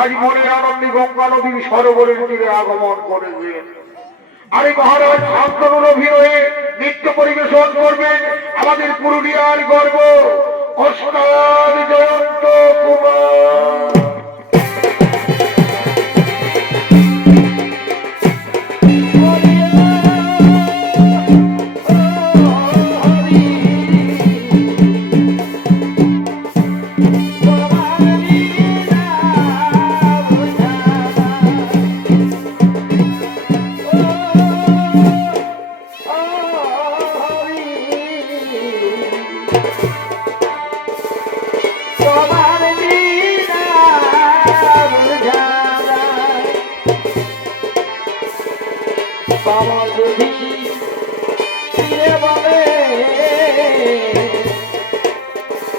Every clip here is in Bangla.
আজ মনের আনন্দে গঙ্গা নদীর সরোবরের তীরে আগমন করেছেন। আর এই মহারাজ শান্তনুর অভিনয়ে নৃত্য পরিবেশন করবেন আমাদের পুরুলিয়ার গর্ব ওস্তাদ জয়ন্ত কুমার।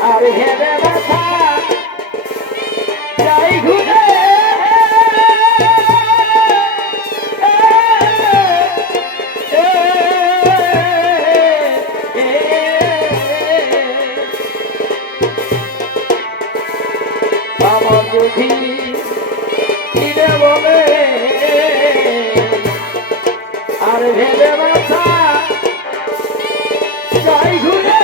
আর হেরে ব্যথা যাই ঘুরে আমার যদি ফিরে বলে আর হেরে ব্যথা যাই ঘুরে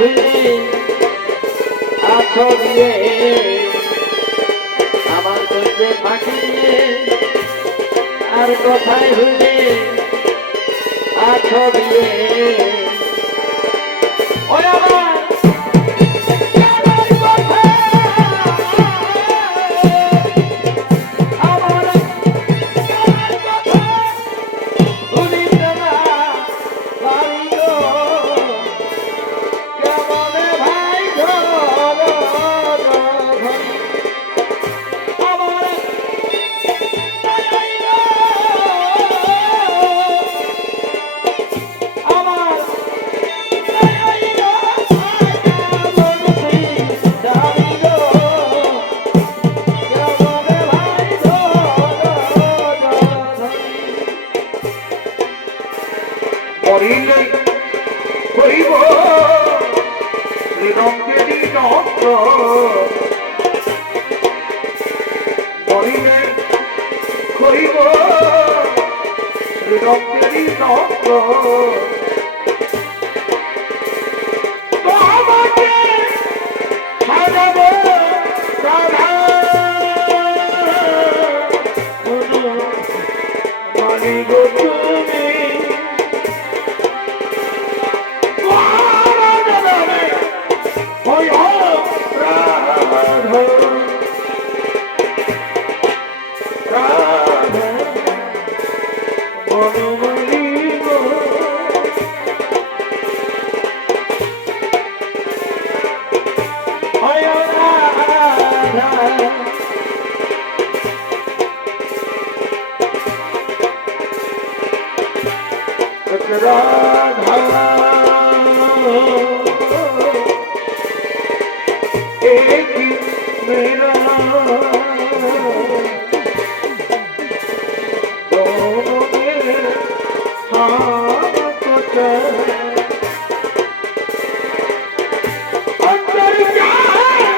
ভুলে আছো দিয়ে আমার করতে ফাঁকি দিয়ে আর কোথায় ভুলে আছো দিয়ে ওই আমার মরিলে হইব রঙ্গেরই নষ্ট মরিলে হইব রঙ্গেরই নষ্ট আমাকে সাজাবো রাধা মানিব তুমি राधा एक मेरा दोनों मेरे हाथ अंदर क्या है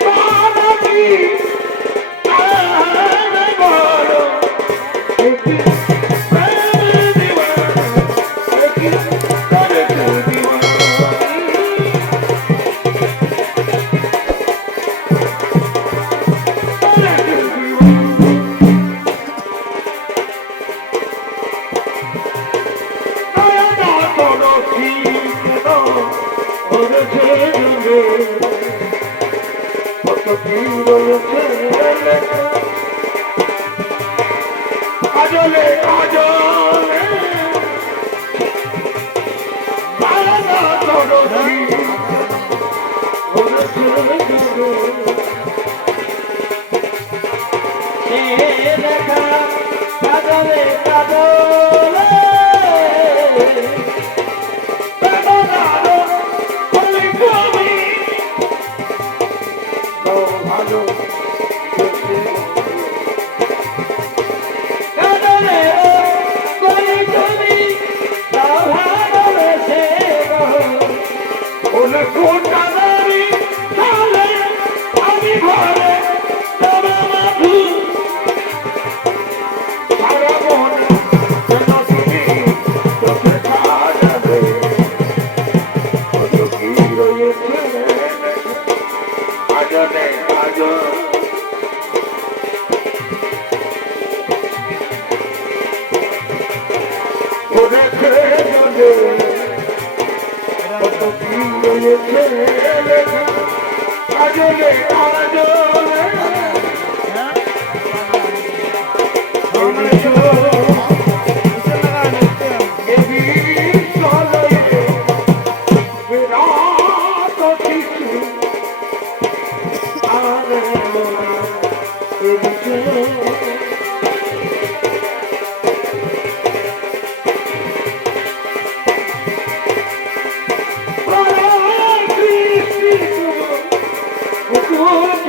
बाबा की बोलो কাজলে কাজলে বালা তরসি ওরছে সে লেখা কাজলে কাজলে বেদনারো হলি তুমি ভালো আমি ঘরে তবে মাধু সারা মন যেন তুমি চোখে সাজাবে কত কি রয়েছে আজনে আজ করেছে জনে কত কি রয়েছে আজলে আজলে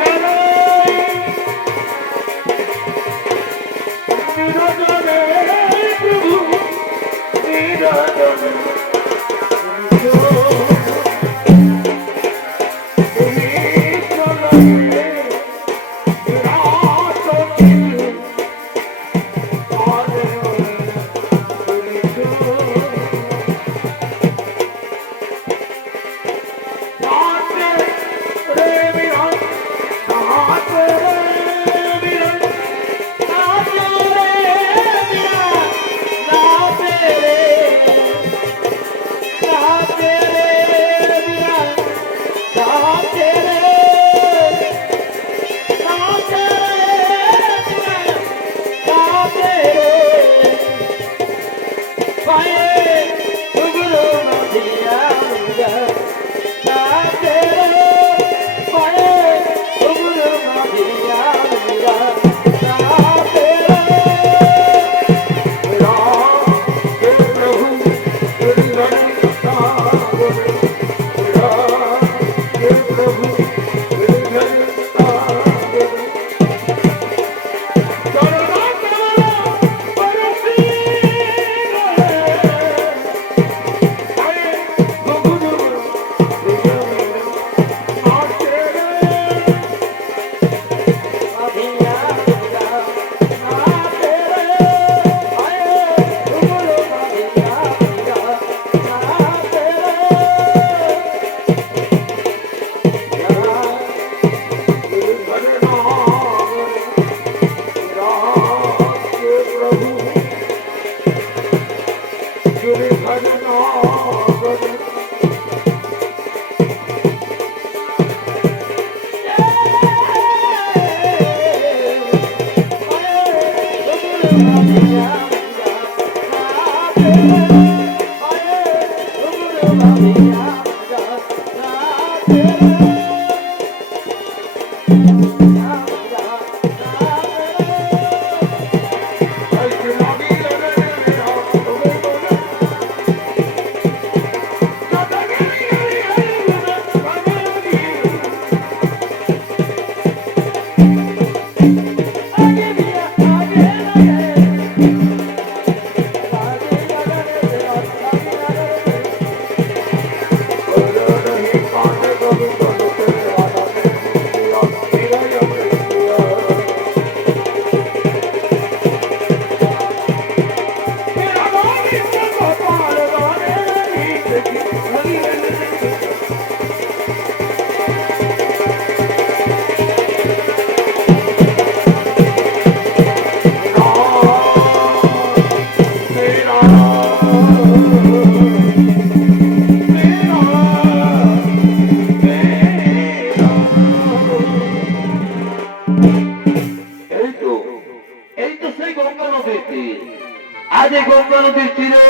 Hello. আজ এই গঙ্গা নদীর তীরে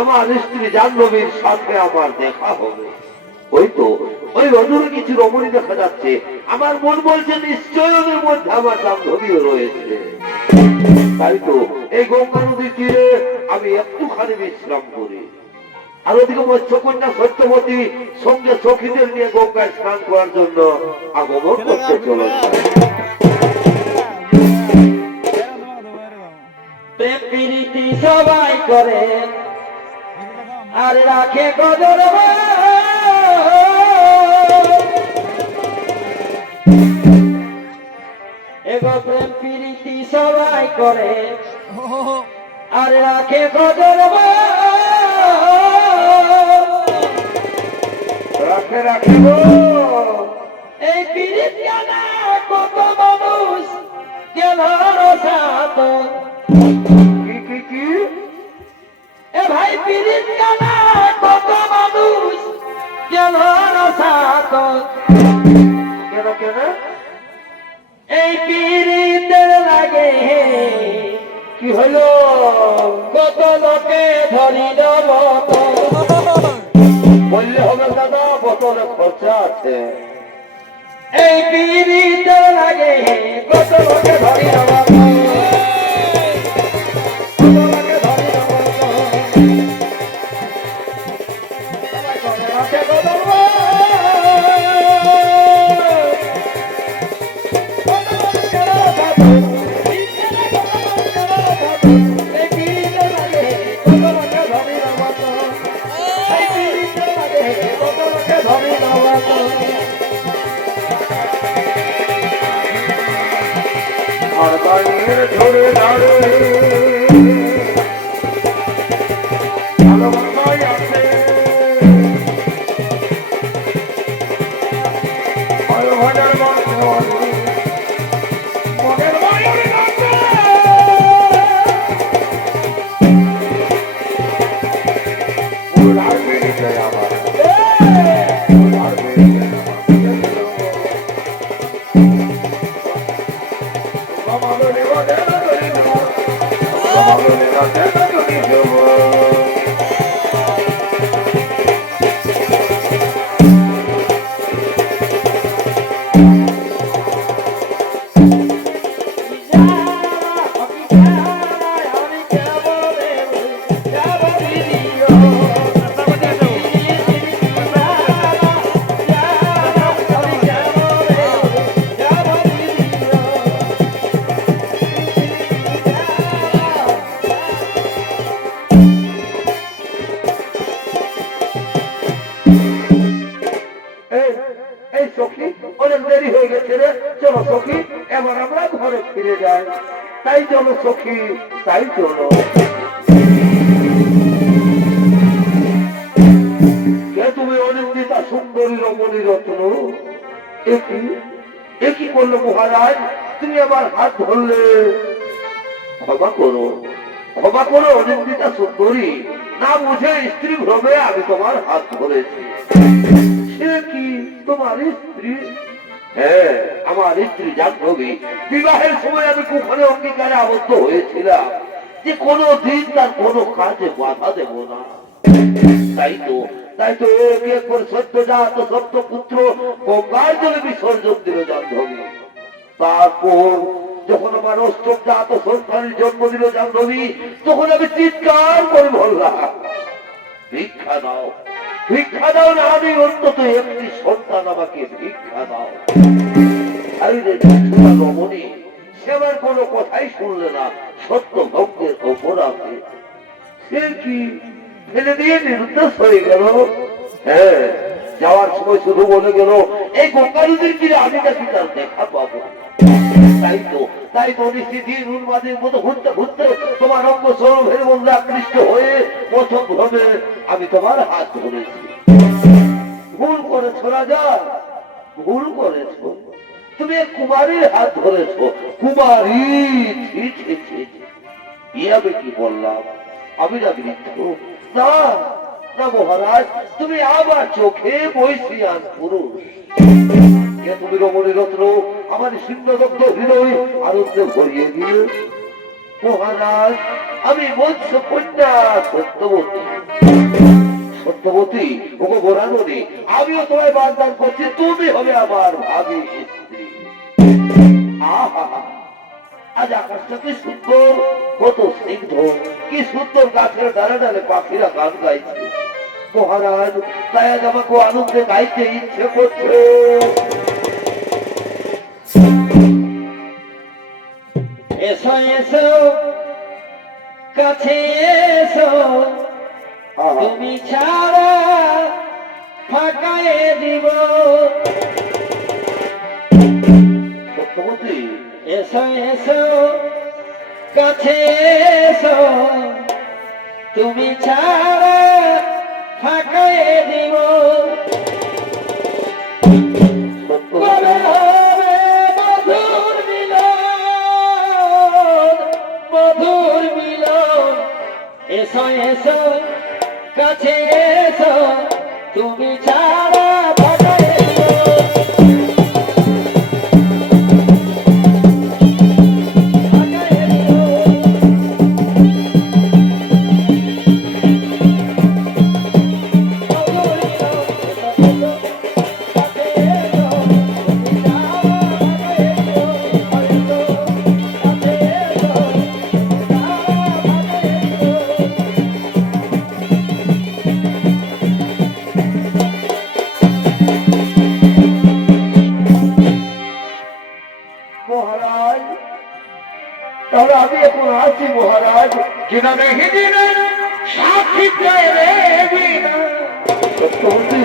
আমার স্ত্রী জাহ্নবীর সাথে আমার দেখা হবে। ওই তো ওই অদূর কিছু রমণী দেখা যাচ্ছে। আমার মন বলছে নিশ্চয় ওদের মধ্যে আমার জাহ্নবীও রয়েছে। তাই তো এই গঙ্গা নদীর তীরে আমি একটুখানি বিশ্রাম করি। আর ওদিকে মৎস্যকন্যা সত্যবতী সঙ্গে সখীদের নিয়ে গঙ্গায় স্নান করার জন্য আগমন করতে চলেছে। প্রেম প্রীতি সবাই করে আর রাখে কদর, এগো প্রেম প্রীতি সবাই করে আর রাখে কদর, রাখে রাখিব এই প্রীতি জানা কত মানুষ গেল সাথ। এ ভাই পিরিত জানা কত মানুষ গেল সাথ। কেন কেন এই পিরিতের লাগে কি হলো কত লোকে ধরি দেব। বললে হবে দাদা বোতলে খরচা আছে। এই পিরিতের লাগে কত লোকে ধরি দেব। আর বাইরে ধরে দাঁড়ে ভালোবাসায় আছে ভাজার মনের বাইরে আছে আমার সখী, অনেক দেরি হয়ে গেছে রে, চলো সখী এবার আমরা ঘরে ফিরে যাই। তাই চলো সখী, তাই চলো। কে তুমি অনিন্দিতা সুন্দরী রমণী রত্ন? একই করলো মহারাজ, তুমি আমার হাত ধরলে। ক্ষমা করো, ক্ষমা করো অনিন্দিতা সুন্দরী, না বুঝে স্ত্রী ভ্রমে আমি তোমার হাত ধরেছি। সে কি তোমার স্ত্রী? হ্যাঁ, আমার স্ত্রী জাহ্নবী। বিবাহের সময় আমি কুখনে অঙ্গীকারে আবদ্ধ হয়েছিলাম যে কোনো দিন তার কোনো কাজে বাধা দেব না। তাই তো এক এক করে সদ্যজাত সপ্ত পুত্র গঙ্গার জলে বিসর্জন দিল জাহ্নবী। তারপর যখন আমার অষ্টম জাত সন্তানের জন্ম দিল জাহ্নবী, তখন আমি চিৎকার করে বললাম, ভিক্ষা দাও, ভিক্ষা দাও, না আমি অন্তত একটি সন্তান, আমাকে ভিক্ষা দাও। রমণী সে আমার কোনো কথাই শুনলে না, সত্য ভক্তের অপরাধে সে কি ফেলে দিয়ে নিরুদ্দেশ হয়ে গেল। হ্যাঁ, যাওয়ার সময় শুধু বলে গেল, এই গঙ্গা নদীর তীরে আমি নাকি তার দেখা পাবো। তাই তো নিশ্চিত উন্মাদের মতো ঘুরতে ঘুরতে তোমার অঙ্গ সৌরভের মধ্যে আকৃষ্ট হয়ে প্রথম ভ্রমে আমি তোমার হাত ধরেছি। ভুল করেছ রাজা, ভুল করেছ। তুমি এক কুমারীর হাত ধরেছ। কুমারী? আমি কি বললাম? আমি না বৃদ্ধ? না না মহারাজ, তুমি আবার চোখে বৈশিয়ান পুরুষ। তুমি রমণী রত্ন আমার সিংহদগ্ধ হৃদয় আনন্দে ভরিয়ে দিলে। মহারাজ, আমি মৎস্য কন্যা সত্যবতী। সত্যবতী ও গোরানী, আমিও তোমায় বারবার করছি, তুমি হবে আমার ভাবি স্ত্রী। আহা, আজ আকাশটা কি সুন্দর, কত স্নিগ্ধ, কি সুন্দর গাছের ডালে ডালে পাখিরা গান গাইছে। মহারাজ, তাই আজ আমাকে আনন্দে গাইতে ইচ্ছে করছে। এসো এসো কাছে এসো, তুমি ছাড়া ফাঁকায়ে দিব। সত্যবতী, এসো এসো কাছে এসো, তুমি ছাড়া ফাঁকায়ে দিব। কবে হবে মধুর মিলন, মধুর মিলন। এসো এসো কাছে এসো, তুমি ছাড়া ফাঁকায়ে দিব। মহারাজ, তাহলে আমি এখন আছি মহারাজ। কিনা দেখি দিনের সাক্ষী রে বিনা, সত্যবতী,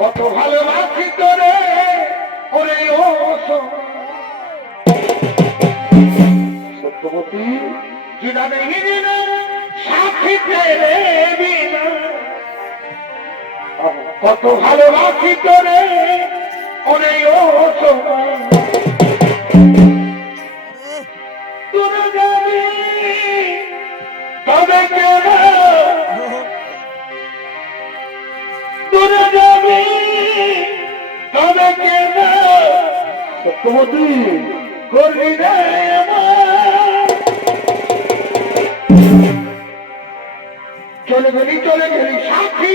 কত ভালোবাসি তোরে ওরে ও সত্যবতী, কিনা দেখি দিনের সাক্ষী রে বিনা, কত ভালোবাসি তোরে ওরে ও তোরে যাবি তবে কেন, তোরে যাবি তবে কেন, সত্যবতী, করবি রে আমার। চলে গেলি সাক্ষী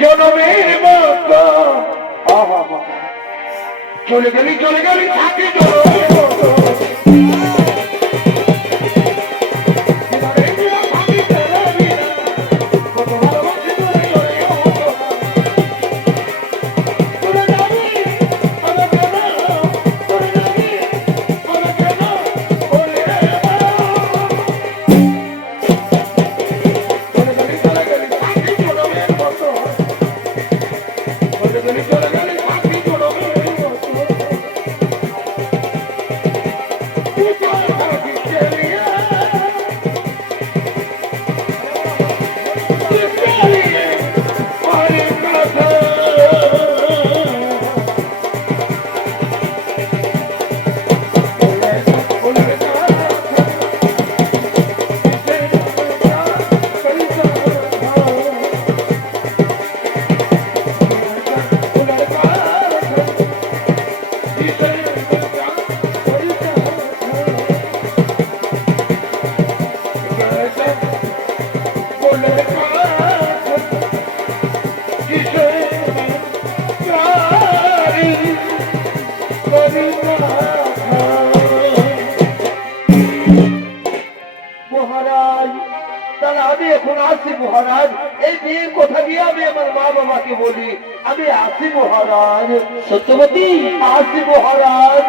জনমের মতো। আহা, চলে গেলি সাক্ষী জনমের মতো। চলে গেলে পাখি জড়বে মহারাজ তাহলে আমি এখন আসি মহারাজ, এই বিয়ের কথা গিয়ে আমি আমার মা বাবাকে বলি, আমি আসি মহারাজ। সত্যবতী আসি মহারাজ।